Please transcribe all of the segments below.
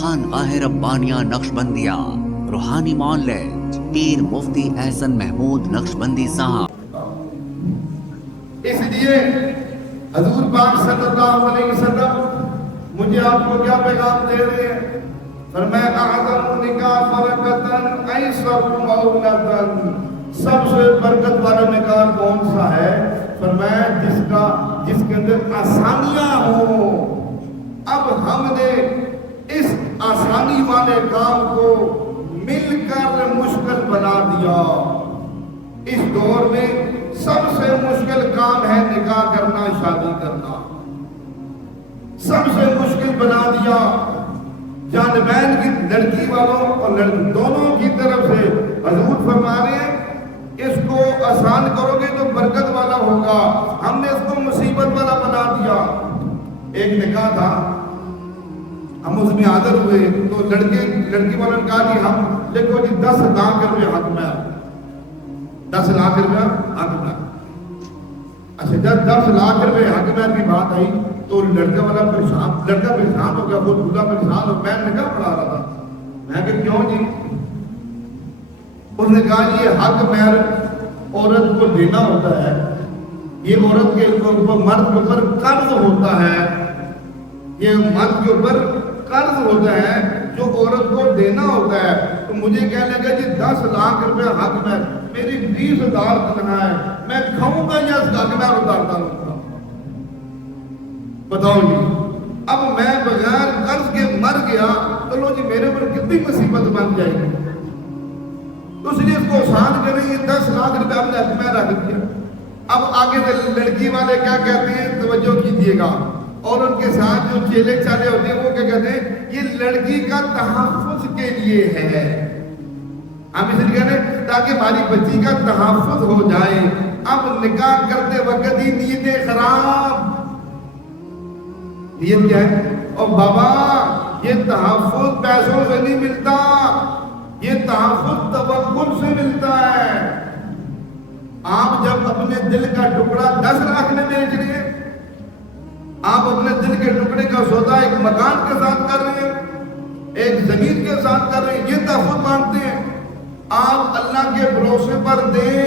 خانقاہ ربانیہ نقشبندیہ روحانی مولد پیر مفتی احسن محمود نقشبندی صاحب۔ اس لیے حضور پاک صلی اللہ علیہ وسلم مجھے آپ کو کیا پیغام دے رہے ہیں؟ فرمایا اعظم نکاح برکتن ایسر مولدن، سب سے برکت والا نکاح کون سا ہے؟ فرمایا جس کے اندر آسانیاں ہوں۔ اب ہم نے اس آسانی والے کام کو مل کر مشکل بنا دیا۔ اس دور میں سب سے مشکل کام ہے نکاح کرنا، شادی کرنا، سب سے مشکل بنا دیا۔ جانبین کی لڑکی والوں اور دونوں کی طرف سے حضور فرما رہے ہیں اس کو آسان کرو گے تو برکت والا ہوگا، ہم نے اس کو مصیبت والا بنا دیا۔ ایک نکاح تھا، ہم اس میں حاضر ہوئے تو لڑکی والوں نے کہا کہ ہم دیکھو جی 10 لاکھ روپے حق میں، 10 لاکھ روپے حق میں۔ اچھا جب 10 لاکھ روپے حق میں کی بات آئی تو لڑکا پریشان ہو گیا، وہ دولہا پریشان ہو، میں نکاح پڑھا رہا تھا، میں کہ کیوں جی؟ اس نے کہا یہ حق مہر عورت کو دینا ہوتا ہے، یہ عورت کے اوپر مرد کے اوپر قرض ہوتا ہے، یہ مرد کے اوپر قرض ہوتا ہے جو عورت کو دینا ہوتا ہے۔ تو مجھے کہنے لگا جی 10 لاکھ روپے حق مہر، میری 20,000 تنخواہ ہے، میں کھاؤں گا یا اس حق مہر اتارتا ہوں؟ بتاؤ جی، اب میں بغیر قرض کے مر گیا تو لو جی میرے اوپر کتنی مصیبت بن جائے گی۔ تو اس لیے اس کو آسان کریں، یہ 10 لاکھ روپے ہم نے حق میں رکھ دیا۔ اب آگے لڑکی والے کیا کہتے ہیں توجہ کیجیے گا، اور ان کے ساتھ جو چیلے چالے ہوتے ہیں وہ کیا کہتے ہیں یہ لڑکی کا تحفظ کے لیے ہے، ہم اس لیے کہتے ہیں تاکہ ہماری بچی کا تحفظ ہو جائے۔ اب نکاح کرتے وقت ہی نیتیں خراب، نیت کیا ہے؟ اور بابا یہ تحفظ پیسوں سے نہیں ملتا، یہ تحفظ توکل سے ملتا ہے۔ آپ جب اپنے دل کا ٹکڑا 10 لاکھ میں بیچ رہے ہیں، آپ اپنے دل کے ٹکڑے کا سودا ایک مکان کے ساتھ کر رہے ہیں، ایک زمین کے ساتھ کر رہے ہیں، یہ تحفظ مانگتے ہیں۔ آپ اللہ کے بھروسے پر دیں،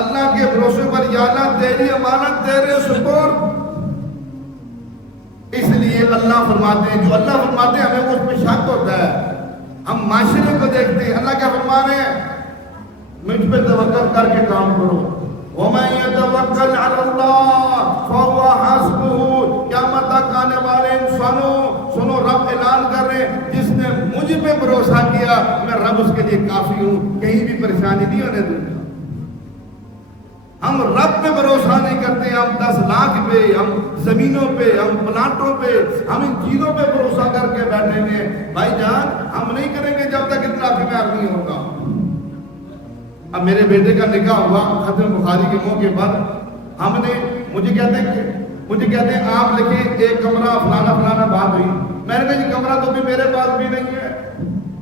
اللہ کے بھروسے پر، یا اللہ تیری امانت تیرے سپرد۔ اس لیے اللہ فرماتے ہیں، جو اللہ فرماتے ہیں ہمیں اس پہ شک ہوتا ہے، ہم معاشرے کو دیکھتے ہیں۔ اللہ کیا فرما رہے ہیں؟ مجھ پہ توکل کر کے کام کرو۔ وَمَن يَتَوَكَّلْ عَلَى اللَّهِ فَهُوَ حَسْبُهُ۔ قیامت تک آنے والے سنو رب اعلان کر رہے ہیں جس نے مجھ پہ بھروسہ کیا میں رب اس کے لیے کافی ہوں، کہیں بھی پریشانی نہیں ہونے دوں گا۔ ہم رب پہ بھروسہ نہیں کرتے، ہم 10 لاکھ پہ، ہم زمینوں پہ، ہم پلانٹوں پہ، ہم ان چیزوں پہ بھروسہ کر کے بیٹھے ہوئے۔ بھائی جان ہم نہیں کریں گے جب تک اتنا معیار نہیں ہوگا۔ اب میرے بیٹے کا نکاح ہوا ختم بخاری کے موقع پر، ہم نے مجھے کہتے ہیں آپ لکھیں ایک کمرہ فلانا بات ہوئی۔ میں نے کہا یہ کمرہ تو بھی میرے پاس بھی نہیں ہے،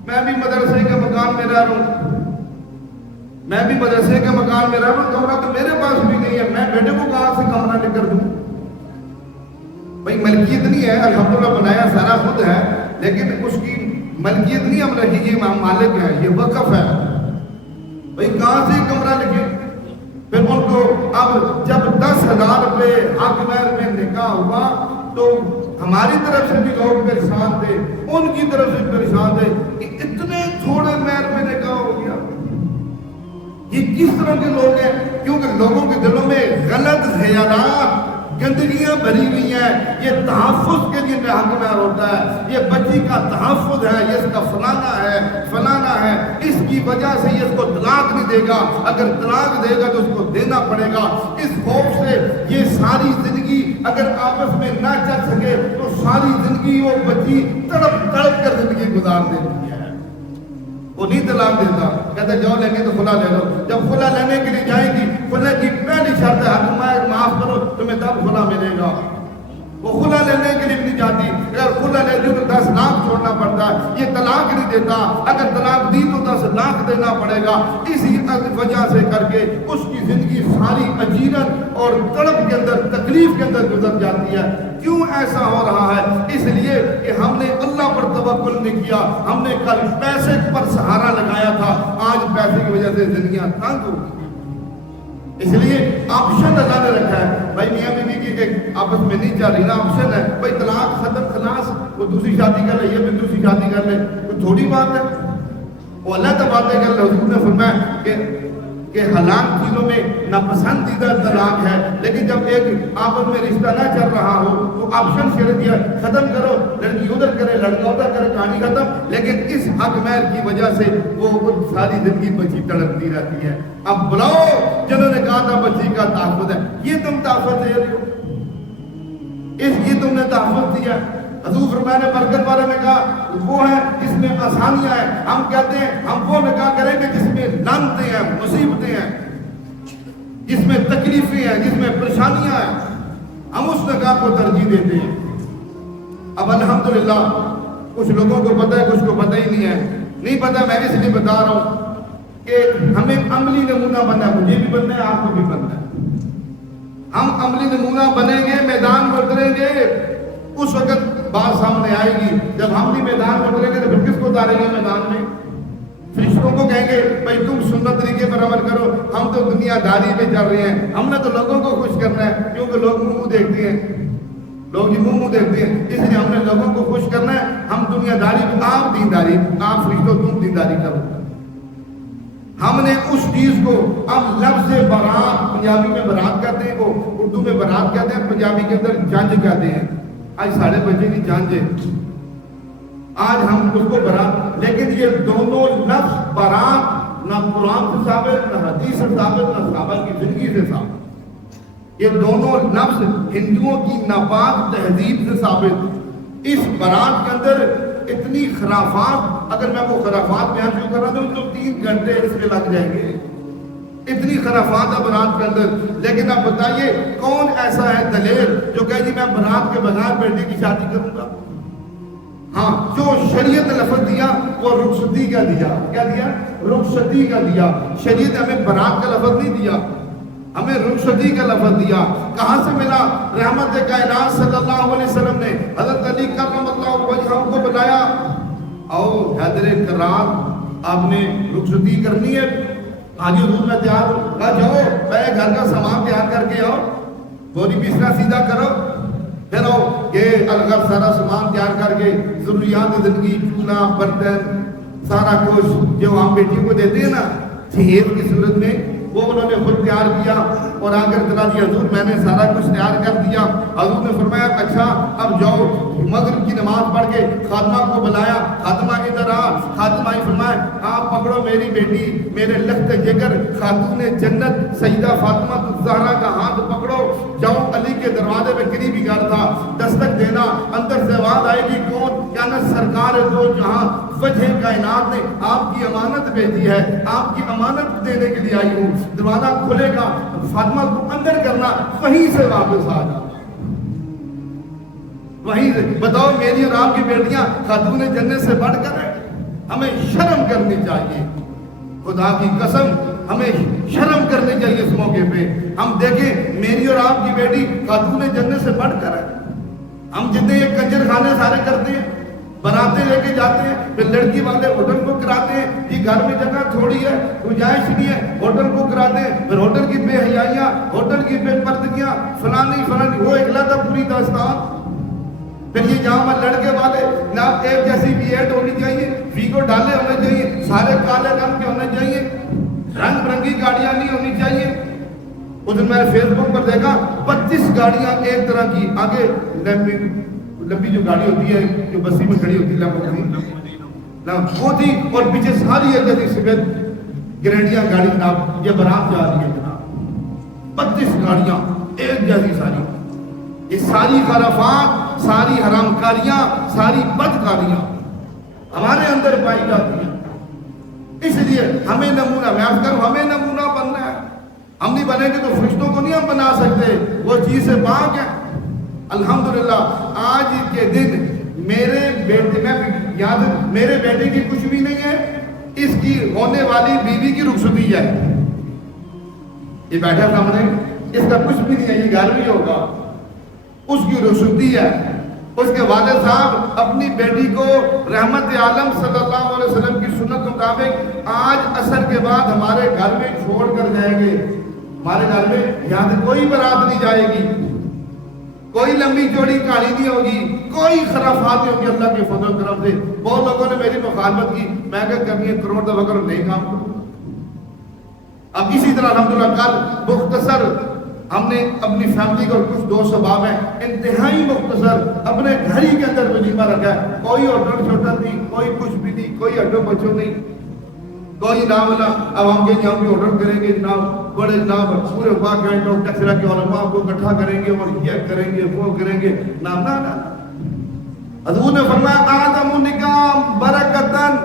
میں بھی مدرسے کے مکان میں رہ رہا ہوں، کمرہ تو میرے پاس بھی نہیں ہے، میں بیٹے کو کہاں سے کمرہ لے کر دوں؟ بھائی ملکیت نہیں ہے، الحمدللہ بنایا سارا خود ہے، لیکن اس کی ملکیت نہیں ہم رکھی کہ ہم مالک ہیں، یہ وقف ہے۔ بھائی کہاں سے کمرہ لکھے؟ پھر ان کو اب جب 10,000 روپے حق مہر میں نکاح ہوا تو ہماری طرف سے بھی لوگ پریشان تھے، ان کی طرف سے پریشان تھے کہ اتنے چھوڑے مہر میں نکاح ہو گیا۔ یہ کس طرح کے لوگ ہیں؟ کیونکہ لوگوں کے دلوں میں غلط خیالات، گندگیاں بھری ہوئی ہیں۔ یہ تحفظ کے لیے حق مہر ہوتا ہے، یہ بچی کا تحفظ ہے، یہ اس کا فلانا ہے، اس کی وجہ سے یہ اس کو طلاق نہیں دے گا، اگر طلاق دے گا تو اس کو دینا پڑے گا۔ اس خوف سے یہ ساری زندگی اگر آپس میں نہ چل سکے تو ساری زندگی وہ بچی تڑپ کر زندگی گزار دیتی ہے۔ وہ نہیں طلاق دیتا، کہتا جاؤ لیں گے تو خلا لے لو۔ جب خلا لینے کے لیے جائے گی، خلا کی پہلی شرط ہے حق مہر معاف کرو، تمہیں تب خلا ملے گا۔ وہ خلا لینے کے لیے نہیں جاتی، اگر خلا لیتی تو 10 لاکھ چھوڑنا پڑتا ہے، یہ طلاق نہیں دیتا، اگر طلاق دی تو 10 لاکھ دینا پڑے گا۔ اسی وجہ سے کر کے اس کی زندگی ساری اجیرت اور تڑپ کے اندر، تکلیف کے اندر گزر جاتی ہے۔ کیوں ایسا ہو رہا ہے؟ اس لیے کہ ہم نے اللہ پر نے کیا. ہم نے کل پیسے پر سہارا لگایا تھا, آج پیسے کی وجہ سے زندگیاں تنگ ہو گئی. اس لیے آپشن اللہ نے رکھا ہے. بھائی میاں بیوی کی آپس میں نہیں چل رہی نا, آپشن ہے بھائی طلاق ختم خلاص, وہ دوسری شادی کر لے, یہ بھی دوسری شادی کر لے, کوئی تھوڑی بات ہے. وہ اللہ تو باتیں کر رہے. حضور نے فرمایا کہ حلال چیزوں میں ناپسندیدہ طلاق ہے, لیکن جب ایک آپس میں رشتہ نہ چل رہا ہو تو آپشن شریعت دیا, ختم کرو, لڑکی ادھر کرے لڑکا ادھر کرے, کہانی ختم. لیکن اس حق مہر کی وجہ سے وہ ساری زندگی بچی تڑپتی رہتی ہے. اب بلاؤ جنہوں نے کہا تھا بچی کا تحفظ ہے, یہ تم تحفظ دے رہے ہو, یہ تم نے تحفظ دیا. حضور فرمایا نے برکت والے نے کہا وہ ہے جس میں آسانیاں ہیں. ہم کہتے ہیں ہم وہ نکاح کریں گے جس میں لعنتیں ہیں, مصیبتیں ہیں, جس میں تکلیفیں ہیں, جس میں پریشانیاں ہیں, ہم اس نکاح کو ترجیح دیتے ہیں. اب الحمدللہ کچھ لوگوں کو پتہ ہے, کچھ کو پتہ ہی نہیں ہے. نہیں پتہ, میں اس لیے بتا رہا ہوں کہ ہمیں عملی نمونہ بننا ہے. مجھے بھی بننا ہے, آپ کو بھی بننا ہے. ہم عملی نمونہ بنیں گے, میدان میں اتریں گے, اس وقت بات سامنے آئے گی. جب ہم بھی میدان میں اتریں گے تو پھر کس کو اتاریں گے میدان میں؟ فرشتوں کو کہیں گے بھائی تم سنت طریقے پر عمل کرو, ہم تو دنیا داری پہ چل رہے ہیں, ہم نے تو لوگوں کو خوش کرنا ہے, کیونکہ لوگ منہ دیکھتے ہیں, لوگ جی منہ دیکھتے ہیں, اس لیے ہم نے لوگوں کو خوش کرنا ہے. ہم دنیا داری پہ, آپ دینداری, آپ فرشتوں تم دینداری کرو. ہم نے اس چیز کو, اب لفظ برات پنجابی میں برات کہتے ہیں, وہ اردو میں برات کہتے ہیں, پنجابی کے اندر جنج کہتے ہیں. آج ساڑھے بچے کی جنج ہے, آج ہم اس کو برات, لیکن یہ دونوں لفظ برات نہ قرآن سے ثابت, نہ حدیث سے ثابت, نہ صحابہ کی زندگی سے ثابت. یہ دونوں لفظ ہندوؤں کی ناپاک تہذیب سے ثابت. اس برات کے اندر اتنی خرافات, اگر میں وہ خرافات بیان شروع کر رہا ہوں تو 3 گھنٹے اس میں لگ جائیں گے. اتنی خرافات ہے برات کے اندر. لیکن اب بتائیے کون ایسا ہے دلیر جو کہے جی میں برات کے بغیر بیٹے کی شادی کروں گا؟ ہاں, جو شریعت لفظ دیا وہ رخصتی کا دیا. کیا دیا؟ رخصتی کا دیا. شریعت ہمیں برات کا لفظ نہیں دیا, ہمیں رخصتی کا لفظ دیا. کہاں سے ملا؟ رحمت کائنات صلی اللہ علیہ وسلم نے حضرت علی کرم اللہ وجہہ کو بتایا, او حیدر کرار آپ نے رخصتی کرنی ہے, آج حضور میں تیار ہوں, کہا جاؤ پہلے گھر کا سامان تیار کر کے آؤ, بوری بستر سیدھا کرو, پھر آؤ کہ الگ سارا سامان تیار کر کے ضروریات زندگی, چولہا, برتن, سارا کچھ جو ہم بیٹی کو دیتے ہیں نا جہیز کی صورت میں, وہ انہوں نے خود تیار کیا اور آ کر چلا دیا. حضور میں نے سارا کچھ تیار کر دیا. حضور نے فرمایا اچھا اب جاؤ, مغرب کی نماز پڑھ کے خاتمہ کو بلایا, خاتمہ ادھر آ. خاتمہ ہی فرمایا آپ پکڑو میری بیٹی, میرے لخت جگر خاتون جنت سیدہ فاطمہ الزہرا کا ہاتھ پکڑو, جاؤ علی کے دروازے پہ قریبی گھر تھا, دستک دینا, اندر سے آواز آئے گی کون؟ کیا سرکار دو جہاں وجہ کائنات نے آپ کی امانت بھیجی ہے, آپ کی امانت دینے کے لیے آئی ہوں. دروازہ کھلے گا, فاطمہ کو اندر کرنا, وہیں سے واپس آ جانا, وہیں سے. بتاؤ میری اور آپ کی بیٹیاں خاتون جنت سے بڑھ کر ہے. ہمیں شرم کرنی چاہیے, خدا کی قسم ہمیں شرم کرنی چاہیے اس موقع پہ. ہم دیکھیں میری اور آپ کی بیٹی خاتون جنت سے بڑھ کر ہے. ہم جتنے یہ کنجر خانے سارے کرتے ہیں, بناتے لے کے جاتے ہیں, پھر لڑکی والے ہوٹل کو کراتے ہیں, یہ گھر میں جگہ تھوڑی ہے, گنجائش نہیں ہے, ہوٹل کو کراتے ہیں, پھر ہوٹل کی بے حیائیاں, ہوٹل کی بے پردگیاں, فلانی وہ اکلا تھا پوری داستان. پھر یہ جہاں پر لڑکے والے نہ ایک جیسی بی ایڈ ہونی چاہیے, فیگو ڈالے ہونے چاہیے, سارے کالے رنگ کے ہونے چاہیے, رنگ برنگی گاڑیاں نہیں ہونی چاہیے. اس دن میں نے فیس بک پر دیکھا 25 گاڑیاں ایک طرح کی, آگے لمبی جو گاڑی ہوتی ہے جو بسی میں کھڑی ہوتی ہے وہ تھی, اور پیچھے ساری ایک جیسی سفید گرینڈیاں گاڑی. جناب یہ برات جا رہی ہے جناب, 25 گاڑیاں ایک جیسی ساری. یہ ساری خرافات, ساری حرام کاریاں, ساری بدکاریاں ہمارے اندر پائی جاتی ہیں. اس لیے ہمیں نمونہ, میں آپ کروں, ہمیں نمونہ بننا ہے. ہم نہیں بنیں گے تو فرشتوں کو نہیں ہم بنا سکتے, وہ چیز سے پاک ہے. الحمدللہ آج کے دن میرے بیٹے میں یاد, میرے بیٹے کی کچھ بھی نہیں ہے, اس کی ہونے والی بیوی کی رخصتی ہے. یہ بیٹھا سامنے, اس کا کچھ بھی نہیں ہے, یہ گھر بھی ہوگا, اس کی رخصتی ہے. اس کے والد صاحب اپنی بیٹی کو رحمت عالم صلی اللہ علیہ وسلم کی سنت مطابق آج عصر کے بعد ہمارے گھر میں چھوڑ کر جائیں گے. ہمارے گھر میں یہاں سے کوئی برات نہیں جائے گی, کوئی لمبی چوڑی کہانی نہیں ہوگی, کوئی خرافات نہیں ہوگی اللہ کے فضل و کرم سے. بہت لوگوں نے میری مخالفت کی, میں کہا کرنی ہے کروڑ دفعہ کرو, نہیں کام کرو. اب اسی طرح الحمدللہ کل مختصر ہم نے اپنی فیملی کو کچھ دوست احباب ہیں انتہائی مختصر اپنے گھر ہی کے اندر ولیمہ رکھا ہے. کوئی آرڈر چھوٹا نہیں, کوئی کچھ بھی نہیں, کوئی اڈو بچوں نہیں, کوئی نام نہ اب ہم کے یہاں بھی آرڈر کریں گے جناب, بڑے جناب پورے واقعات اور ٹکسرا کے علماء کو اکٹھا کریں گے اور یہ کریں گے وہ کریں گے, نام نہ. حضور نے فرمایا آدم نکاح برکتن,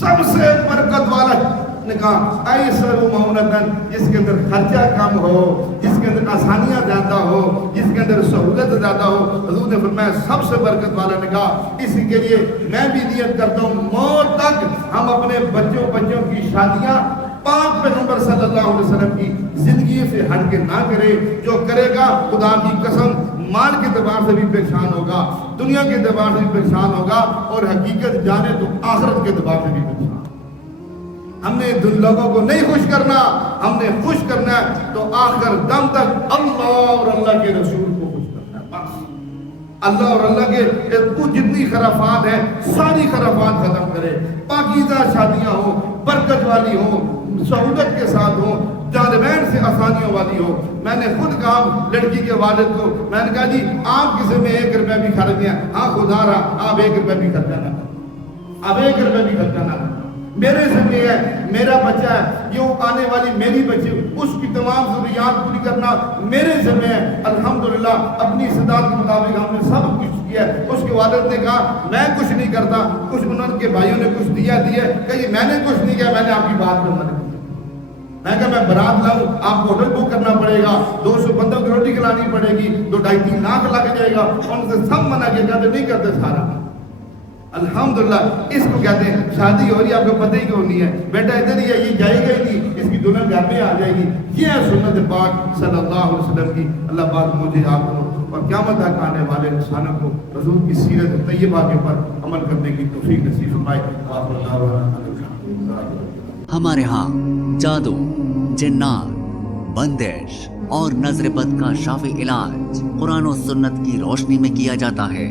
سب سے برکت والا نکاح ایسر مونتن, جس کے اندر خرچہ کم ہو, جس کے اندر آسانیاں زیادہ ہو, جس کے اندر سہولت زیادہ ہو. حضور نے فرمایا سب سے برکت والا نکاح. اسی کے لیے میں بھی نیت کرتا ہوں موت تک ہم اپنے بچوں کی شادیاں پاک پیغمبر صلی اللہ علیہ وسلم کی زندگی سے ہٹ کے نہ کرے. جو کرے گا خدا کی قسم مال کے اعتبار سے بھی پریشان ہوگا, دنیا کے اعتبار سے بھی پریشان ہوگا, اور حقیقت جانے تو آخرت کے اعتبار سے بھی پریشان. ہم نے لوگوں کو نہیں خوش کرنا, ہم نے خوش کرنا ہے تو آخر دم تک اللہ اور اللہ کے رسول کو خوش کرنا ہے. بس اللہ اور اللہ کے جتنی خرافات ہیں ساری خرافات ختم کرے. پاکیزہ شادیاں ہوں, برکت والی ہوں, سہولت کے ساتھ ہوں, جانبین سے آسانیوں والی ہو. میں نے خود کہا لڑکی کے والد کو, میں نے کہا جی آپ کسی میں 1 روپے بھی خرچ دیں, ہاں خدا رہا آپ 1 روپے بھی خرچہ نہ کریں, آپ 1 روپے بھی خرچہ نہ کریں. میرے ذمہ ہے, میرا بچہ ہے, یہ آنے والی میری بچی, اس کی تمام ضروریات پوری کرنا میرے ذمہ ہے. الحمدللہ اپنی استطاعت کے مطابق ہم نے سب کچھ کیا. اس کے والد نے کہا میں کچھ نہیں کرتا, کچھ انہوں کے بھائیوں نے کچھ دیا کہ میں نے کچھ نہیں کیا, میں نے آپ کی بات کرنا نہیں. میں کہا میں برات لاؤں, آپ کو ہوٹل بک کرنا پڑے گا, 200 بندوں کی روٹی کھلانی پڑے گی, 2-2.5-3 لاکھ لگ جائے گا. ان سے سب منع کیا, کہتے نہیں کرتے سارا. الحمدللہ اس کو کہتے ہیں شادی ہو رہی ہے, آپ کو پتہ ہی کیوں نہیں ہے, بیٹا ادھر ہی ہے, یہ جائے گا ہی نہیں, اس کی دلہن گھر میں آ جائے گی. یہ ہے سنت پاک صلی اللہ علیہ وسلم کی. اللہ پاک مجھے آپ کو اور قیامت تک آنے والے انسانوں کو حضور کی سیرت طیبہ کے پر عمل کرنے کی توفیق نصیب فرمائے. ہمارے ہاں جادو, جنات, بندش اور نظر بد کا شافی علاج قرآن و سنت کی روشنی میں کیا جاتا ہے.